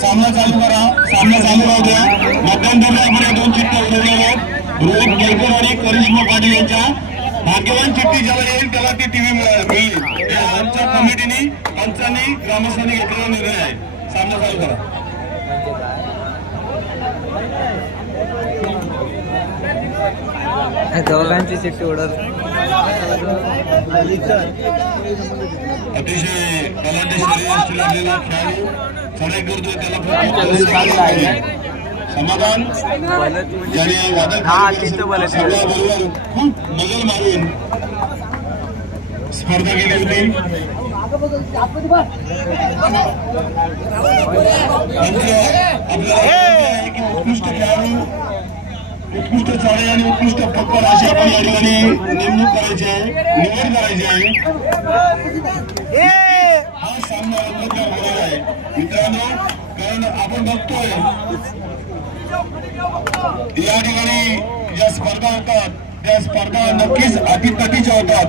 सामना चालू करा, सामना चालू राहू द्या। मध्यंतरी आपण 2 चिठ्ठ्या उडवलेल्या आहेत रोहित केळकर आणि करिश्मा पाटील यांच्या। भाग्यवान चिठ्ठी ज्याला येईल त्याला ती टीव्ही मिळेल। आमच्या कमिटीने पंचांनी ग्रामस्थांनी घेतलेला निर्णय आहे। सामना चालू करा। दोघांची चिठ्ठी उडत अतिशय कलांटी शरीर असलेला खेळाडू चढाई करतोय त्याला समाधान ज्याने वादक बरोबर खूप मजल मारून स्पर्धा केली होती। उत्कृष्ट खेळाडू उत्कृष्ट चढाई आणि उत्कृष्ट पक्कर अशी आपण या ठिकाणी नेमणूक करायची आहे, निवड करायची आहे। हा सामना रंगतदार होणार आहे मित्रांनो, कारण आपण बघतोय या ठिकाणी ज्या स्पर्धा होतात त्या स्पर्धा नक्कीच अटीतटीच्या होतात।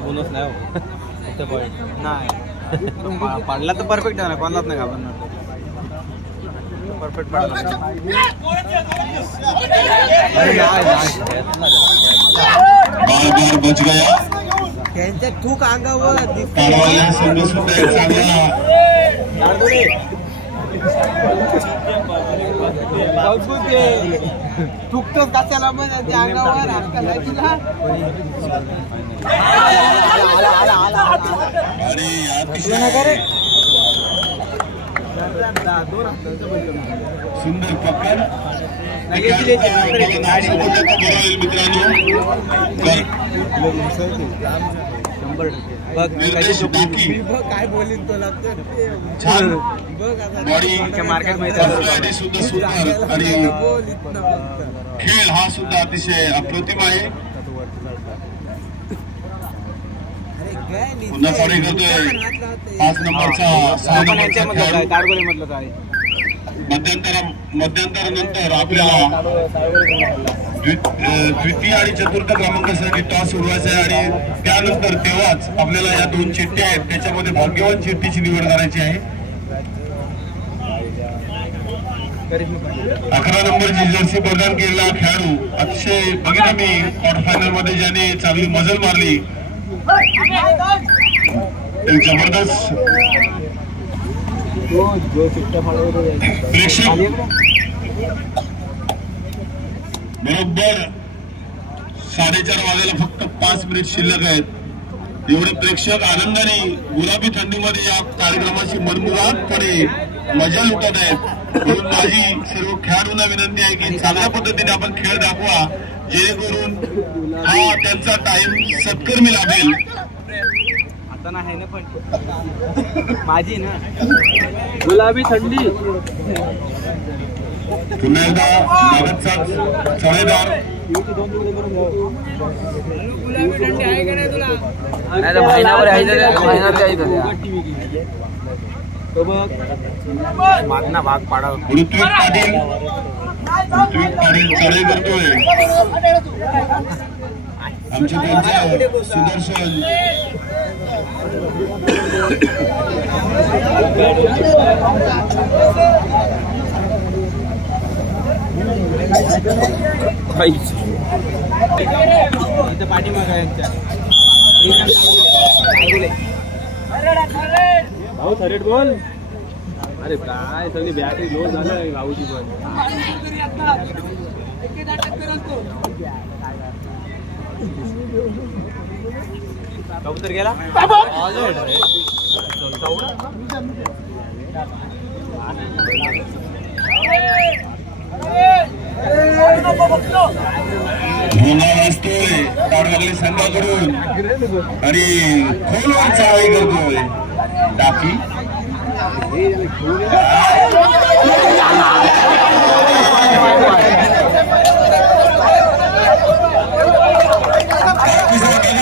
बोनस नाही पडला तर परफेक्ट आहे ना, कोणालाच नाही घाबरणार। परफेक्ट पडला बार बच गया त्यांच्या थूक अंगावर थुकतोच कशाला मग त्यांच्या अंगावर सुंदर पकड काय बोलीन तो मार्केट मध्ये सुद्धा आणि खेळ हा सुद्धा अतिशय अप्रतिम आहे। पुन्हा साडे करतोय 5 नंबरचा 6 नंबरचा मध्यंतरानंतर आपल्याला द्वितीय आणि चतुर्थ क्रमांकासाठी टॉस उडवायचा आहे आणि त्यानंतर तेव्हाच आपल्याला या 2 चिठ्ठ्या आहेत त्याच्यामध्ये भाग्यवान चिठ्ठीची निवड करायची आहे। 11 नंबरची जर्सी प्रदान केलेला खेळाडू अतिशय बघितलं मी क्वार्टर फायनल मध्ये ज्याने चांगली मजल मारली, जबरदस्त प्रेक्षक बरोबर 4:30 वाजायला फक्त 5 मिनिट शिल्लक आहेत। एवढे प्रेक्षक आनंदाने गुलाबी थंडीमध्ये या कार्यक्रमाची मनमुरादपणे मजा लुटत आहेत। म्हणून माझी सर्व खेळाडूंना विनंती आहे की चांगल्या पद्धतीने आपण खेळ दाखवा, जेणेकरून हा त्यांचा टाइम सत्कर्मी लाभेल। आता नाही ना पण माझी ना गुलाबी थंडी पुन्हा एकदा मागचा चढाईदार भाग पाडा ऋत्विक पाटील चढाई करतोय। आमचे त्यांचे सुदर्शन पाठीमाग भाऊ थरेट बोल। अरे काय सगळी बॅटरी लो झालं भाऊची पण कबूतर गेला असतोय ताडवागली संघाकडून आणि खोलवर चढाई करतोय टाकी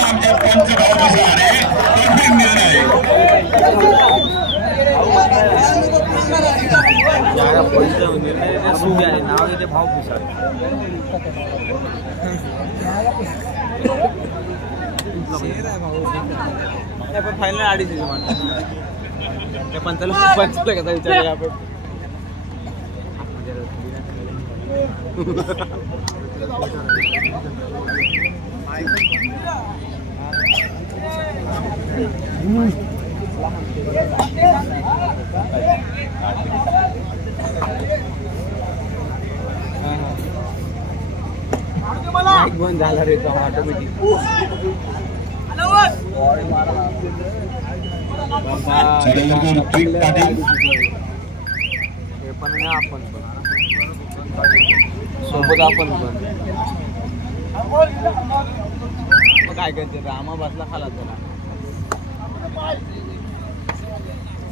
आमच्या पंच भाऊ निर्णय नाव येते भाव पिसाळ पण फायनल 2.5 म्हणतात त्या 45 कसा विचार आपण बंद झाला रे तो ऑटोमॅटिक पण आपण सोबत आपण पण काय करते रामा बसला खाला त्याला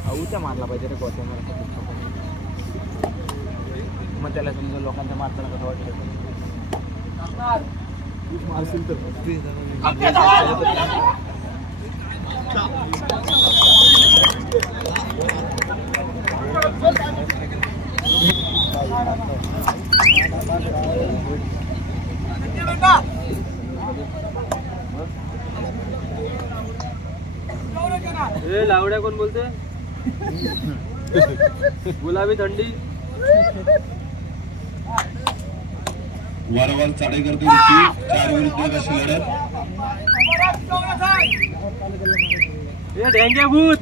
आऊच्या मारला पाहिजे रे कोत्या मग त्याला समजा लोकांच्या मारताना कसं वाटलं मारशील तर लावड्या कोण बोलते गुलाबी थंडी वारंवार चाडेकर 4 विरुद्ध अशी लढत ढेंगे भूत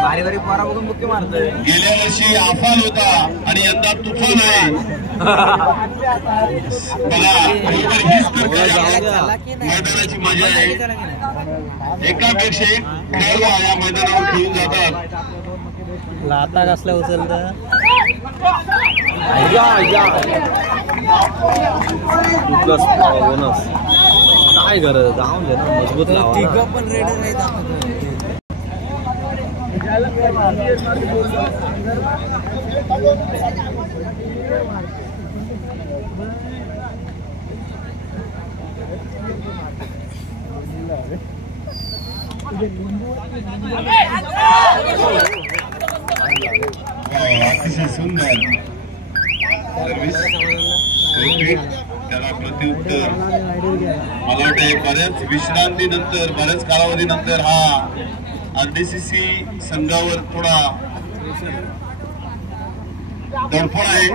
भारी भारी पोरा बघून बुक्की मारतोय गेल्या वर्षी आफाल होता आणि यंदा तुफान आहे मैदानाची मजा आहे एकापेक्षा एक खेळाडू या मैदानावर खेळून जातात लाता कसल्या उचलत काय गरज जाऊन दे ना मजबूत पण रेडर नाही अतिशय सुंदर सर्व्हिस त्याला प्रत्युत्तर मला वाटते बऱ्याच विश्रांतीनंतर बऱ्याच कालावधीनंतर हा आरडीसीसी संघावर थोडा दडपण आहे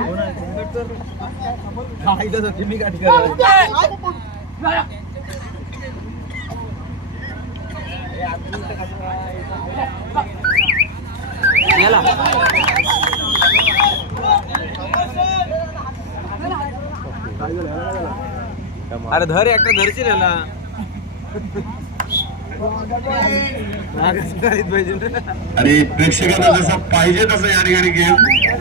अरे धर एकटा धरची याला आणि प्रेक्षकांना जसं पाहिजे तसं या ठिकाणी गेम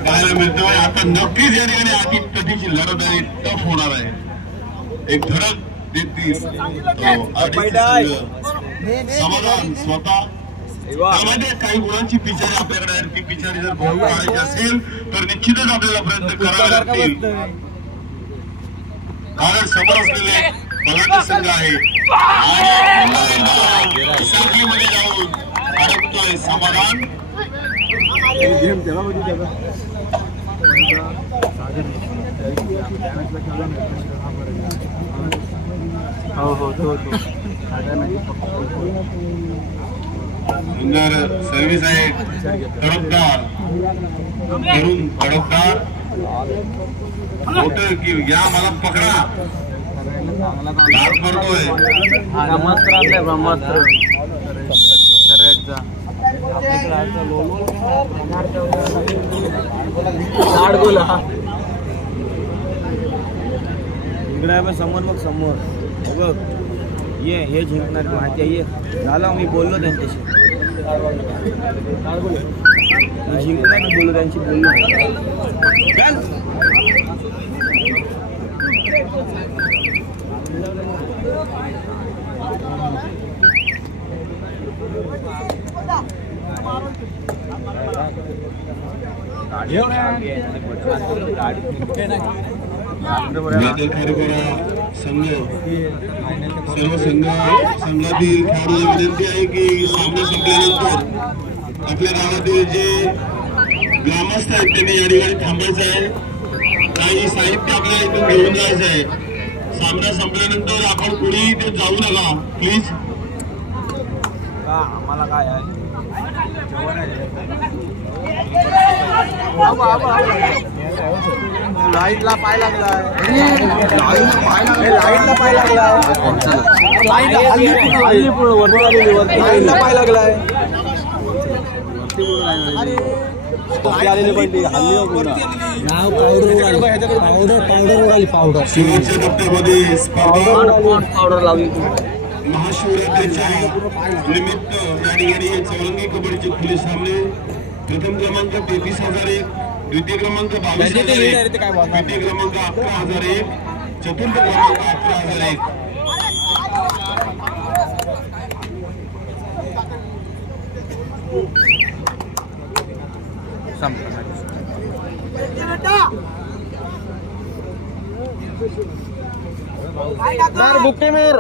पाहायला मिळतो आता नक्कीच या ठिकाणी आधी कधीची लढत आणि टफ होणार आहे एक धडक देतील समाधान स्वतः त्यामध्ये काही गुणांची पिछाडी आपल्याकडे आहे ती पिछाडी जर भाऊ काढायची असेल तर निश्चितच आपल्याला प्रयत्न करावे लागतील कारण समोर असलेले बलाढ्य संघ आहे मध्ये जाऊन अडकतोय समाधान सुंदर सर्व्हिस आहे तडकदार करून तडकदार मोठं की या मला पकडा लाल पडतोय ब्रह्मास्त्र आपल्या ब्रह्मास्त्र इकडे आहे समोर, मग समोर बघ ये हे जिंकणार माहिती आहे. ये झालं, मी बोललो त्यांच्याशी, जिंकणार बोललो त्यांची, बोललो संघ सर्व संघातील खेळाडूंना विनंती आहे की सामना संपल्यानंतर आपल्या गावातील जे ग्रामस्थ आहेत त्यांनी या ठिकाणी थांबायचं आहे. काही साहित्य आपल्याला इथून घेऊन जायचं आहे. सामना संपल्यानंतर आपण कुणीही ते जाऊ नका प्लीज. आम्हाला काय आहे लाईटला पाय लागलाय, लाईटला पाय लागलाय, लाईटला पाय लागलाय. पावडर शेवटच्या टप्प्यामध्ये पावडर लावली. महाशिवरात्रीच्या निमित्त या ठिकाणी चौरंगी कबड्डीचे खुले सामने. प्रथम क्रमांक 33,001, द्वितीय क्रमांक 22,001, तृतीय क्रमांक 11,001, चतुर्थ क्रमांक 11,001. बुक्के मेर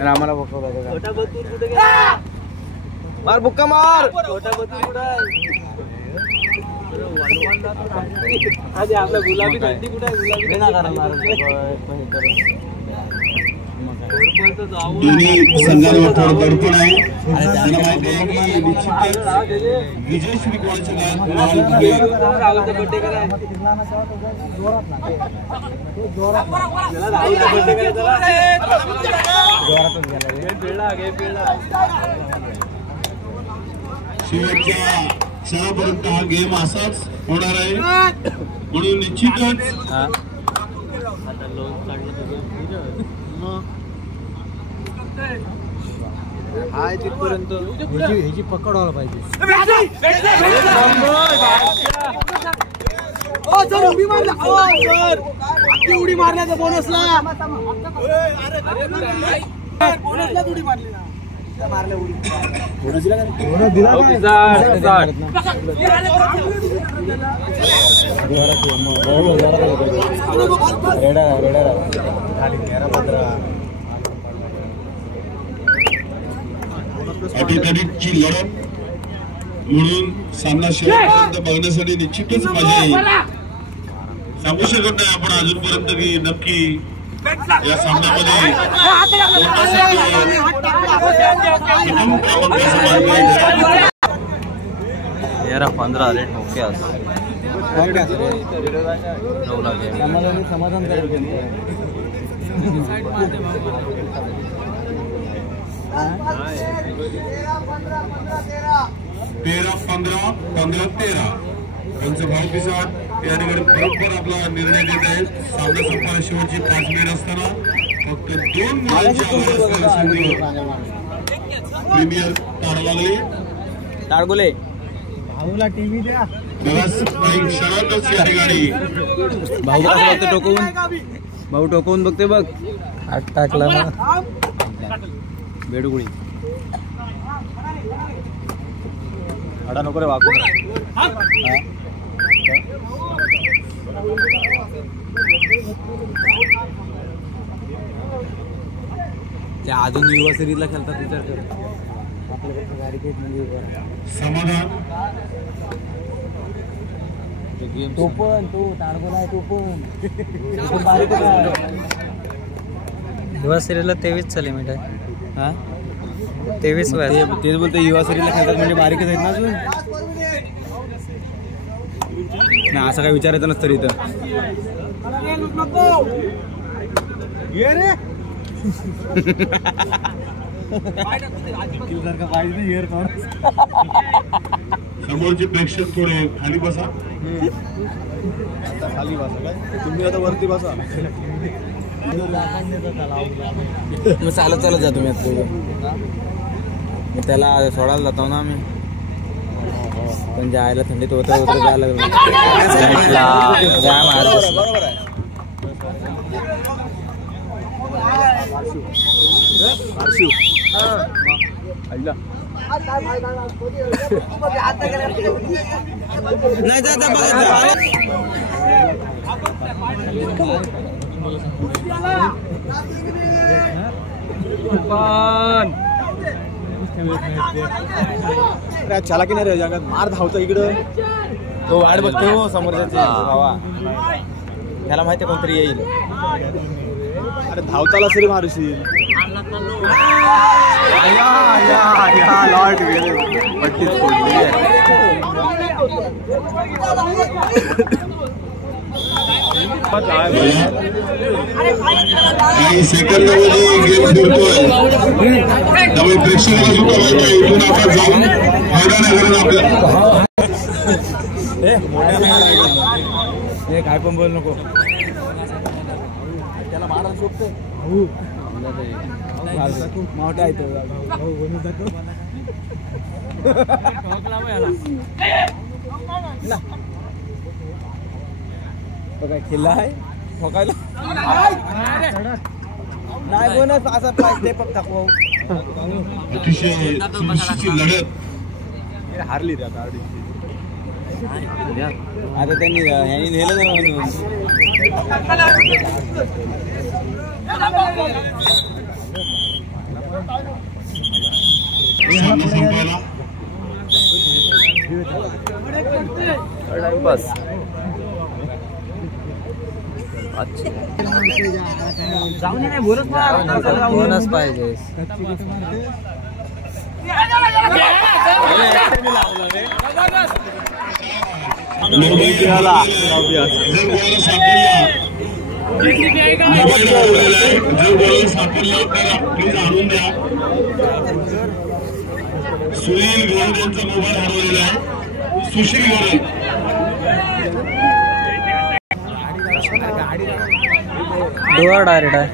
आम्हाला मार बुक्का मार. आपला गुलाबी थंडी कुठे आहे? दोन्ही संघांवर थोडं दडपण आहे. त्यांना माहिती आहे की निश्चितच विजयश्री कोणाच्या गावात शेवटच्या क्षणापर्यंत हा गेम असाच होणार आहे. म्हणून निश्चितच हाय तिथपर्यंत ह्याची पकड व्हायला पाहिजे. उडी मारल्या तर बोनसला उडी मारली ना, मारल्या उडी दिला अटीतटीची लढत म्हणून सामना शेवटपर्यंत बघण्यासाठी निश्चितच मजा येईल. सांगू शकत नाही आपण अजूनपर्यंत की नक्की या सामन्यामध्ये 15 रेट ओके समाधान करायचं. 13-15, 15-13 यांचं भाऊपिसाट या ठिकाणी बरोबर आपला निर्णय देत आहेत. सामना संपायला शेवटची 5 मिनिट असताना फक्त 2 मुलांची आघाडी असलेल्या संघावर प्रीमियर ताडवागले ताडगोले भाऊला टीव्ही द्या. काही क्षणातच या ठिकाणी भाऊ बघते टोकवून, भाऊ टोकवून बघते बघ. हात टाकला बेडगुळी आडा नको रे वाकू. त्या अजून युवा सिरीजला खेळतात विचार कर. समाधान तो पण तो ताडगोला आहे. तो पण युवा सिरीजला 23 चाले मिनिट आहे. हा 23 वय. तेच बोलते युवा सिरीजला खेळतात म्हणजे बारीकच आहेत ना अजून. नाही असं काय विचारायचं नसतं इथं. समोरचे प्रेक्षक थोडे खाली बसा. खाली बसा काय तुम्ही आता वरती बसा. मग चालत जातो मी आता. त्याला सोडायला जातो ना आम्ही. पण जायला थंडीत होतं जायला लागलं. बरोबर आहे. नाही जाता चला की नाही रे जगात मार धावतो इकडं. तो वाट बघतो समोरच्या भावा. त्याला माहिती कोणतरी येईल. अरे धावताला सरी मारशील. लॉट गेले पट्टीच फोडली. काही सेकंदामध्ये गेम फिरतोय. त्यामुळे प्रेक्षकांना सुद्धा माहिती आहे इथून आपण जाऊन मैदानाकडे आपल्या काय पण बोल नको. त्याला मारायला शोधतो. मोठा आहे बघा खिल्ला आहे ठोकायला नाही बोनस असा प्राइस दे फक्त. अतिशय चुरशीची लढत हारली रे आता त्यांनी नेलं ना. संपायला बस बोनस पाहिजे. सापडला तर प्लीज आणून द्या. सुनील गोरे यांचा मोबाईल हरवलेला आहे. सुशील गोरे डोळा डायरेक्ट आहे.